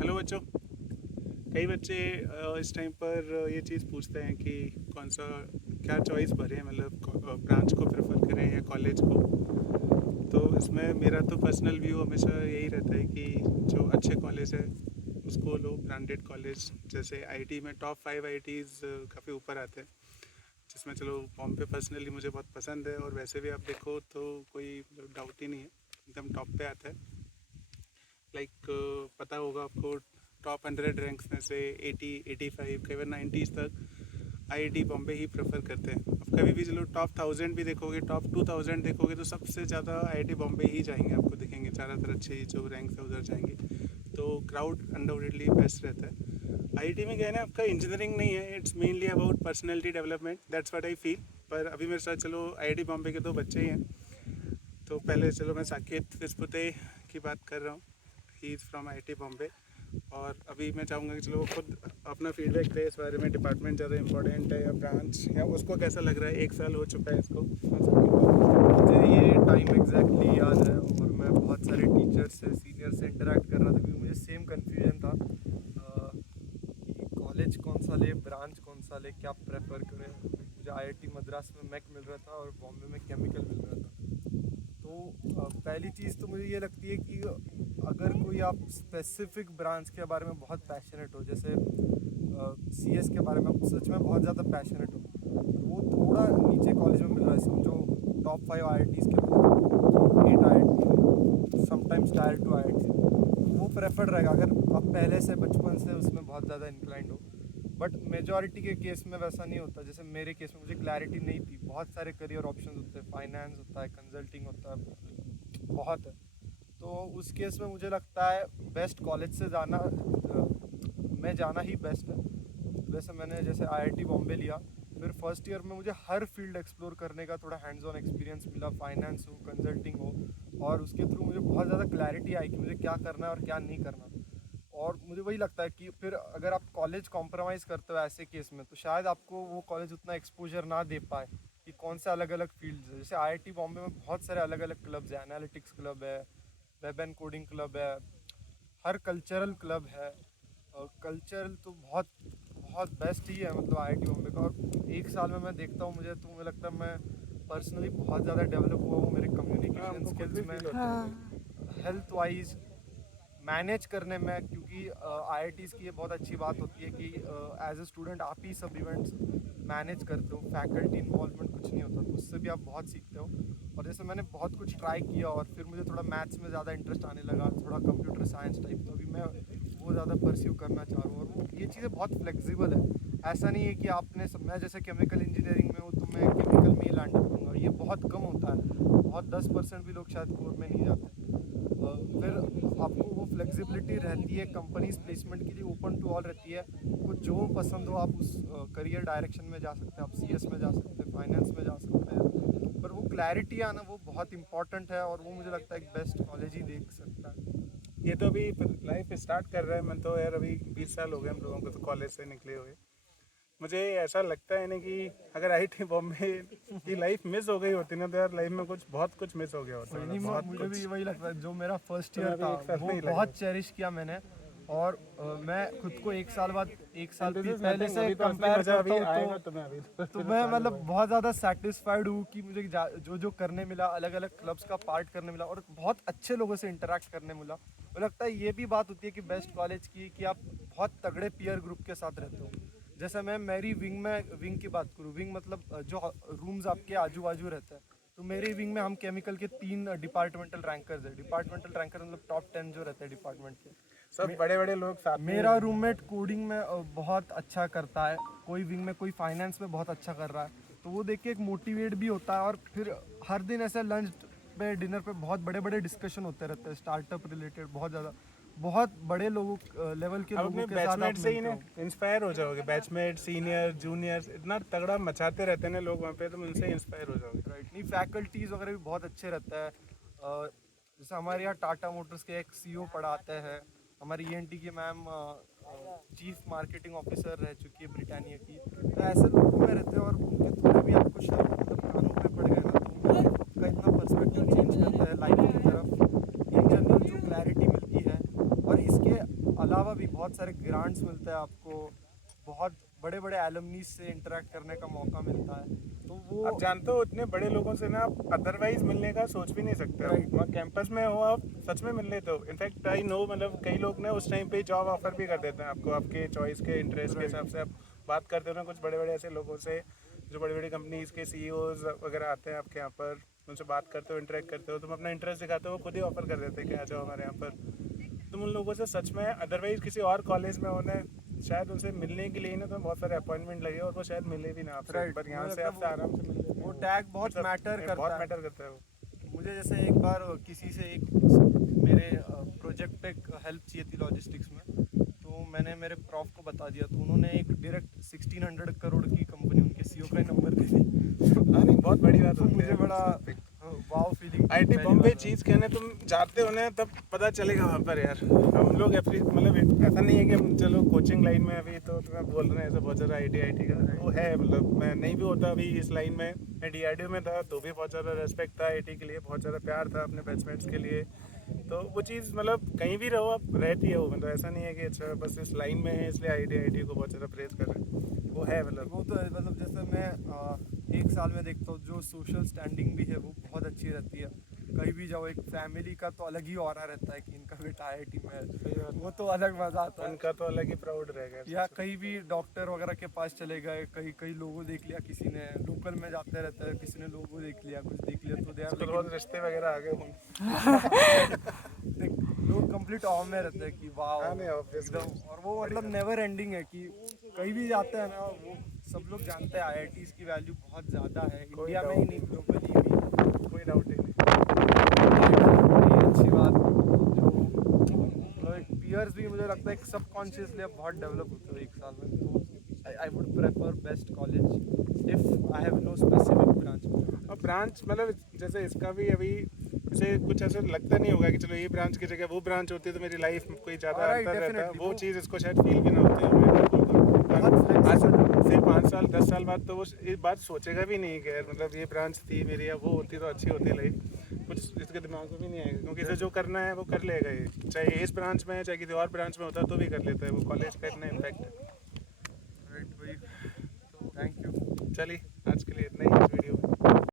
Hello बच्चों। कई बच्चे इस टाइम पर ये चीज़ पूछते हैं कि कौन सा क्या चॉइस भरें, मतलब ब्रांच को प्रेफर करें या कॉलेज को। तो इसमें मेरा तो पर्सनल व्यू हमेशा यही रहता है कि जो अच्छे कॉलेज है उसको लो, ब्रांडेड कॉलेज। जैसे आईटी में टॉप 5 आईटीज़ काफ़ी ऊपर आते हैं, जिसमें चलो बॉम्बे पर्सनली मुझे बहुत पसंद है, और वैसे भी आप देखो तो कोई डाउट ही नहीं है, एकदम टॉप पे आता है। लाइक पता होगा आपको, टॉप 100 रैंक्स में से 80, 85, कई बार 90s तक आईआईटी बॉम्बे ही प्रेफर करते हैं। अब कभी भी चलो टॉप 1000 भी देखोगे, टॉप 2000 देखोगे, तो सबसे ज़्यादा आईआईटी बॉम्बे ही जाएंगे, आपको दिखेंगे ज़्यादातर अच्छे जो रैंक्स है उधर जाएंगे। तो क्राउड अनडाउटेडली बेस्ट रहता है। आईआईटी में क्या है ना, आपका इंजीनियरिंग नहीं है, it's mainly about personality development, that's what I feel. पर अभी मेरे साथ चलो आईआईटी बॉम्बे के दो बच्चे ही हैं। तो पहले चलो मैं साकेत विस्पुते की बात कर रहा हूँ, he is from IIT Bombay. और अभी मैं चाहूँगा कि चलो वो खुद अपना फीडबैक दे इस बारे में, डिपार्टमेंट ज़्यादा इंपॉर्टेंट है या ब्रांच, या उसको कैसा लग रहा है, 1 साल हो चुका है इसको। मुझे ये टाइम एग्जैक्टली याद है और मैं बहुत सारे टीचर्स से सीनियर से इंटरेक्ट कर रहा था क्योंकि मुझे सेम कन्फ्यूजन था कि कॉलेज कौन सा ले, ब्रांच कौन सा ले, क्या प्रेफर करें। मुझे आईआईटी मद्रास में मैक मिल रहा था और बॉम्बे में केमिकल मिल रहा था। तो पहली चीज़ तो मुझे ये लगती है कि अगर कोई आप स्पेसिफिक ब्रांच के बारे में बहुत पैशनेट हो, जैसे सीएस के बारे में आप सच में बहुत ज़्यादा पैशनेट हो, और वो थोड़ा नीचे कॉलेज में मिल रहा है, समझो टॉप 5 आईआईटीज़ के मतलब 8 आईआईटी, समटाइम्स टायर 2 आईआईटी, वो प्रेफर्ड रहेगा अगर आप पहले से बचपन से उसमें बहुत ज़्यादा इंक्लाइंड हो। बट मेजॉरिटी के केस में वैसा नहीं होता। जैसे मेरे केस में मुझे क्लैरिटी नहीं थी, बहुत सारे करियर ऑप्शंस होते हैं, फाइनेंस होता है, कंसल्टिंग होता है, बहुत है। तो उस केस में मुझे लगता है बेस्ट कॉलेज से में जाना ही बेस्ट है। वैसे मैंने जैसे आईआईटी बॉम्बे लिया, फिर फर्स्ट ईयर में मुझे हर फील्ड एक्सप्लोर करने का थोड़ा हैंड्स ऑन एक्सपीरियंस मिला, फाइनेंस हो, कंसल्टिंग हो, और उसके थ्रू मुझे बहुत ज़्यादा क्लैरिटी आई कि मुझे क्या करना है और क्या नहीं करना। और मुझे वही लगता है कि फिर अगर आप कॉलेज कॉम्प्रोमाइज़ करते हो ऐसे केस में, तो शायद आपको वो कॉलेज उतना एक्सपोजर ना दे पाए कि कौन से अलग अलग फील्ड्स है। जैसे आईआईटी बॉम्बे में बहुत सारे अलग अलग क्लब्स हैं, एनालिटिक्स क्लब है, वेब एंड कोडिंग क्लब है, हर कल्चरल क्लब है। और कल्चरल तो बहुत बहुत बेस्ट ही है मतलब आईआईटी बॉम्बे का। और 1 साल में मैं देखता हूँ, मुझे लगता है मैं पर्सनली बहुत ज़्यादा डेवलप हुआ हूँ मेरे कम्युनिकेशन हमको खुद स्किल्स भी में, फील होता है। हेल्थ वाइज, मैनेज करने में। क्योंकि आईआईटीज़ की ये बहुत अच्छी बात होती है कि एज ए स्टूडेंट आप ही सब इवेंट्स मैनेज करते हो, फैकल्टी इन्वॉल्वमेंट कुछ नहीं होता, तो उससे भी आप बहुत सीखते हो। और जैसे मैंने बहुत कुछ ट्राई किया और फिर मुझे थोड़ा मैथ्स में ज़्यादा इंटरेस्ट आने लगा, थोड़ा कंप्यूटर साइंस टाइप, तो अभी मैं वो ज़्यादा परस्यू करना चाह रहा हूँ। और वो ये चीज़ें बहुत फ्लेक्सिबल है। ऐसा नहीं है कि आपने मैं जैसे केमिकल इंजीनियरिंग में हूँ तो मैं केमिकल में ही लैंड करूँगा, ये बहुत कम होता है, बहुत 10% भी लोग शायद कोर में नहीं जाते। फिर आपको वो फ्लेक्सिबिलिटी रहती है, कंपनीज प्लेसमेंट के लिए ओपन टू ऑल रहती है, आपको जो पसंद हो आप उस करियर डायरेक्शन में जा सकते हैं, आप सीएस में जा सकते हैं, फाइनेंस में जा सकते हैं। पर वो क्लैरिटी आना वो बहुत इंपॉर्टेंट है, और वो मुझे लगता है एक बेस्ट कॉलेज ही देख सकता है। ये तो अभी लाइफ स्टार्ट कर रहा है, मैं तो यार अभी 20 साल हो गए हम लोगों को तो कॉलेज से निकले हुए। मुझे ऐसा लगता है ना कि अगर आईआईटी बॉम्बे की लाइफ मिस हो गई होती ना, तो यार लाइफ में कुछ बहुत कुछ मिस हो गया होता, वही मतलब नहीं, बहुत मुझे भी कुछ। वही लगता है, जो मेरा फर्स्ट तुम्हें ईयर अभी था 1 साल वो नहीं लगा। बहुत चेरिश किया मैंने। और मैं खुद को 1 साल बाद, एक साल एंड दिस इज पहले नथिंग, से अभी तो असली कंपेयर मजा करता अभी हूँ, आएगा तुम्हें। अभी तो तो मैं साल हुआ मतलब है। बहुत ज़्यादा सेटिस्फाइड हूँ कि मुझे जो जो करने मिला, अलग अलग क्लब्स का पार्ट करने मिला, और बहुत अच्छे लोगों से इंटरेक्ट करने मिला। मुझे लगता है ये भी बात होती है कि बेस्ट कॉलेज की, कि आप बहुत तगड़े पीयर ग्रुप के साथ रहते हो। जैसे मैं मेरी विंग की बात करूँ, विंग मतलब जो रूम्स आपके आजू बाजू रहते हैं, तो मेरी विंग में हम केमिकल के 3 डिपार्टमेंटल रैंकर्स है। डिपार्टमेंटल रैंकर मतलब टॉप 10 जो रहते हैं डिपार्टमेंट के। सब बड़े बड़े लोग साथ में ही मेरा रूममेट कोडिंग में बहुत अच्छा करता है, कोई विंग में कोई फाइनेंस में बहुत अच्छा कर रहा है, तो वो देख के एक मोटिवेट भी होता है। और फिर हर दिन ऐसे लंच पे, डिनर पे बहुत बड़े बड़े डिस्कशन होते रहते हैं स्टार्टअप रिलेटेड, बहुत ज़्यादा, बहुत बड़े लोगों लेवल के अब लोगों अपने के साथ आप बैचमेट से ही मिलते ना हो। इंस्पायर हो जाओगे। बैचमेट, सीनियर, जूनियर्स इतना तगड़ा मचाते रहते हैं ना लोग वहाँ पे, तुम उनसे इंस्पायर हो जाओगे। राइट, नहीं फैकल्टीज़ वगैरह भी बहुत अच्छे रहता है। जैसे हमारे यहाँ टाटा मोटर्स के एक सीईओ पढ़ाते हैं, हमारी ईएनटी की मैम चीफ मार्केटिंग ऑफिसर रह चुकी है ब्रिटानिया की। तो ऐसे लोगों में रहते हैं, और उनके थ्रू भी आप कुछ मतलब कानों पे पड़ गए ना, तो उनकी का इतना पर्सपेक्टिव चेंज करता है लाइफ की तरफ, इन जनरल जो क्लैरिटी मिलती है। और इसके अलावा भी बहुत सारे ग्रांट्स मिलते हैं आपको, बहुत बड़े बड़े एलुमनी से इंटरेक्ट करने का मौका मिलता है। तो वो आप जानते हो इतने बड़े लोगों से ना आप अदरवाइज मिलने का सोच भी नहीं सकते। Right. आप वहाँ कैंपस में हो, आप सच में मिल लेते हो। इनफैक्ट आई नो, मतलब कई लोग ना उस टाइम पे जॉब ऑफर भी कर देते हैं आपको, आपके चॉइस के इंटरेस्ट के Right. हिसाब से। आप बात करते हो ना कुछ बड़े बड़े ऐसे लोगों से जो बड़ी बड़ी कंपनीज के सीईओज वगैरह आते हैं आपके यहाँ पर, उनसे बात करते हो, इंटरेक्ट करते हो, तुम अपना इंटरेस्ट दिखाते हो, वो खुद ही ऑफर कर देते हैं कि आ जाओ हमारे यहाँ पर। तुम उन लोगों से सच में अदरवाइज किसी और कॉलेज में होने शायद उनसे मिलने के लिए ना तो बहुत सारे अपॉइंटमेंट लगे और वो शायद मिले भी ना आपसे। Right. पर यहाँ मुझे से लगता है आपसे आराम से मिल लेते हैं। वो टैग बहुत मतलब मैटर बहुत करता है। मैटर करता है वो। मुझे जैसे एक बार किसी से एक मेरे प्रोजेक्ट पे हेल्प चाहिए थी लॉजिस्टिक्स में, तो मैंने मेरे प्रॉफ को बता दिया, तो उन्होंने एक डायरेक्ट 1600 करोड़ की कंपनी, उनके सीईओ का ही नंबर दे दी। हाँ नहीं, बहुत बड़ी बात तो होती मुझे है। बड़ा वाव फीलिंग। आईटी बॉम्बे चीज़ कहने तुम जाते हो ना तब पता चलेगा वहाँ पर यार। हम लोग मतलब ऐसा नहीं है कि हम चलो कोचिंग लाइन में अभी तो तुम्हें बोल रहे हैं ऐसा बहुत ज़्यादा आईटी का वो है। मतलब मैं नहीं भी होता अभी इस लाइन में, मैं डीआरडीओ में था तो भी बहुत ज़्यादा रेस्पेक्ट था आईटी के लिए, बहुत ज़्यादा प्यार था अपने बैचमेट्स के लिए। तो वो चीज़ मतलब कहीं भी रहो आप रहती है वो। मतलब ऐसा नहीं है कि अच्छा बस इस लाइन में है इसलिए आईटी को बहुत ज़्यादा प्रेज कर रहे हैं, वो है मतलब। वो तो है, मतलब जैसे मैं एक साल में देखता हूँ जो सोशल स्टैंडिंग भी है वो बहुत अच्छी रहती है। कहीं भी जाओ, एक फैमिली का तो अलग ही ऑरा रहता है कि इनका बेटा आईआईटी में है, सही बात है। वो तो अलग मजा आता है। उनका तो अलग ही प्राउड रहेगा। या कहीं भी डॉक्टर वगैरह के पास चले गए, कहीं कहीं लोगों देख लिया, किसी ने लोकल में जाते रहता है, किसी ने लोगों देख लिया, कुछ देख लिया, तो दे आर तो लाइक बहुत रिश्ते वगैरह आ गए होंगे। लोग कंप्लीट ऑफ में रहते हैं कि वाह हाँ, नहीं, obviously। एकदम। और वो मतलब नेवर एंडिंग है कि कहीं भी जाते हैं ना, वो सब लोग जानते हैं आईआईटीज की वैल्यू बहुत ज़्यादा है, कोई इंडिया में ही doubt नहीं ग्लोबली भी। कोई डाउट ही नहीं। बड़ी अच्छी बात जो मतलब एक पीयर्स भी मुझे लगता है एक सबकॉन्शियसली अब बहुत डेवलप होते हैं एक साल में। तो I would prefer best college if I have no specific branch. और ब्रांच मतलब जैसे इसका भी अभी जैसे कुछ ऐसा लगता नहीं होगा कि चलो ये ब्रांच की जगह वो ब्रांच होती है तो मेरी लाइफ में कोई ज़्यादा Alright, अंतर रहता है। definitely, वो वो- चीज़ इसको शायद फील भी ना होती है। आज से 5 साल 10 साल बाद तो वो इस बात सोचेगा भी नहीं कि यार मतलब ये ब्रांच थी मेरी, या वो होती तो अच्छी होती लाइफ। कुछ इसके दिमाग में भी नहीं आएगा क्योंकि इसे जो करना है वो कर लेगा ये, चाहे इस ब्रांच में है चाहे किसी और ब्रांच में होता तो भी कर लेता है। वो कॉलेज का इतना इम्पैक्ट है। राइट भाई, थैंक यू। चलिए आज के लिए इतना ही इस वीडियो में।